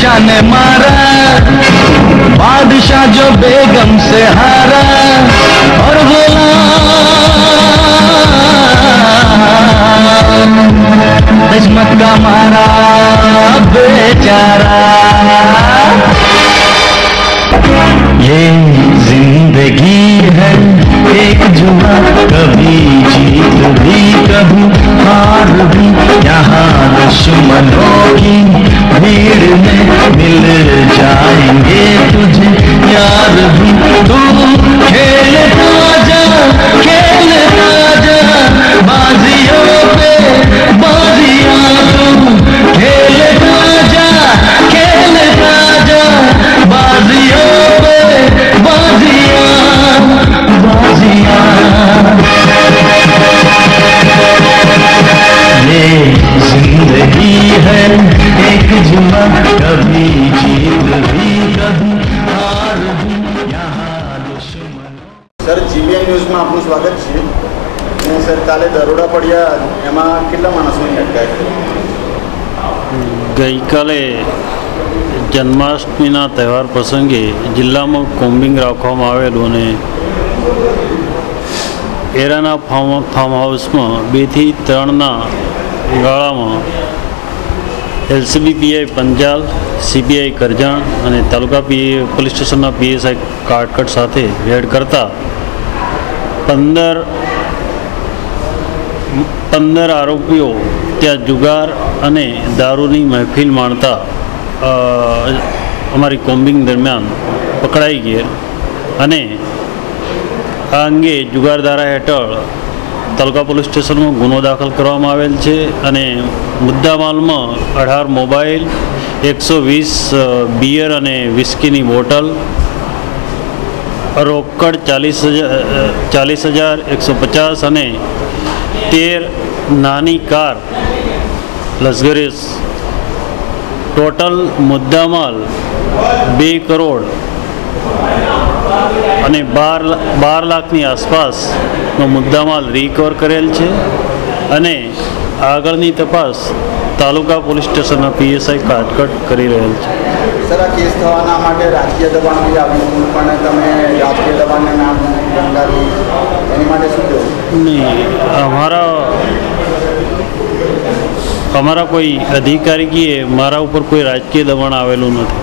बादशाह ने मारा, बादशाह जो बेगम से हारा और गुलाम किस्मत का मारा बेचारा। ये जिंदगी है एक जुआ, कभी जीत भी कभी हार भी, यहाँ दुश्मनों की भीड़ में मिल जाएंगे तुझे यार भी। तू खेलता जा बाजियों पे बाजियां, तू खेलता जा बाजियों पे बाजियां बाजियां। ये जिंदगी है एक जुआ, कभी जीत भी कभी हार भी, यहाँ दुश्मन। सर, GBN ન્યૂઝમાં આપનું સ્વાગત છે। અને સર, કાલે દરોડા પડ્યા, એમાં કેટલા માણસોની અટકાયત થઈ? ગઈકાલે જન્માષ્ટમીના તહેવાર પ્રસંગે જિલ્લામાં કોમ્બિંગ રાખવામાં આવેલું અને એરાના ફાર્મ હાઉસમાં 2 થી 3ના ગાળામાં LCB PI Panjal, CBI Karjan અને તાલુકા પોલીસ સ્ટેશનના PSI કાટકટ સાથે રેડ કરતા 15 આરોપીઓ ત્યાં જુગાર અને દારૂની મહેફિલ માણતા અમારી કોમ્બિંગ દરમિયાન પકડાઈ ગયેલ અને આ અંગે જુગાર ધારા હેઠળ તાલુકા પોલીસ સ્ટેશનમાં ગુનો દાખલ કરવામાં આવેલ છે અને મુદ્દામાલમાં 18 મોબાઈલ, 120 બિયર અને વિસ્કીની બોટલ, રોકડ 40,150 અને 13 નાની કાર લશ્કરેસ, ટોટલ મુદ્દામાલ 2 કરોડ અને 12 લાખની આસપાસનો મુદ્દામાલ રિકવર કરેલ છે અને આગળની તપાસ તાલુકા પોલીસ સ્ટેશનના PSI કાટકટ કરી રહેલ છે। સર, આ કેસ થવાના માટે રાજકીય દબાણ બી આવ્યું, પણ તમે રાજકીય દબાણને નામ ગણકારી, એની માટે શું કહેવું? નહીં, અમારા કોઈ અધિકારીએ મારા ઉપર કોઈ રાજકીય દબાણ આવેલું નથી।